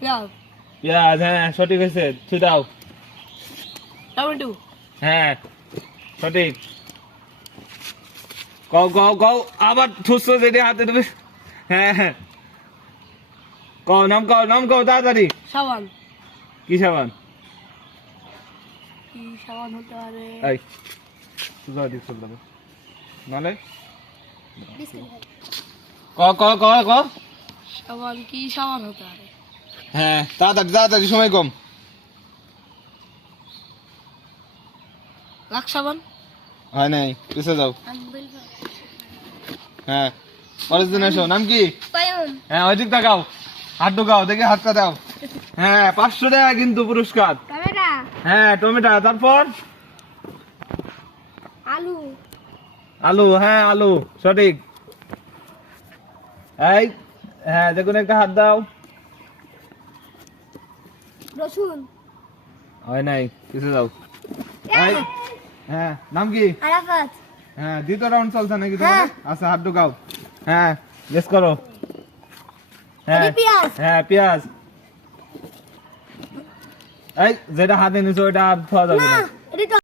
পেঁয়াজ পেঁয়াজ, হ্যাঁ সঠিক হয়েছে, ছুঁ দাও। টমেটো হ্যাঁ সঠিক। কও কও কও, আবার ঠুসছো যেটি হাতে তুমি। হ্যাঁ হ্যাঁ কও, নাম কও তাড়াতাড়ি। সাবান। কি সাবান? কি সাবান হতে পারে? এই সুজা দিক চল দাও নালে। ক সাবান কি সাবান হতে পারে? হ্যাঁ তাড়াতাড়ি সময় কম। লাক্স সাবান। হয় নাই, পিছে যাও। হ্যাঁ পরের দিন এসো। নাম কি? হ্যাঁ ওইদিক তাকাও, হাত ঢুকাও, দেখে হাতটা দাও। হ্যাঁ 500 টাকা কিন্তু পুরস্কার। হ্যাঁ টমেটো, তারপর আলু, হ্যাঁ আলু সঠিক। এই হ্যাঁ দেখুন, একটা হাত দাও। রসুন। হয় নাই, পিছে যাও। এই হ্যাঁ নাম কি? আরাফাত। হ্যাঁ দ্বিতীয় রাউন্ড চলছে নাকি তোমার? আচ্ছা হাত ঢুকাও। হ্যাঁ গেস করো। হ্যাঁ পেঁয়াজ। হ্যাঁ পেঁয়াজ। এই যেটা হাতে নিছো ওটা আর খাওয়া যাবে না।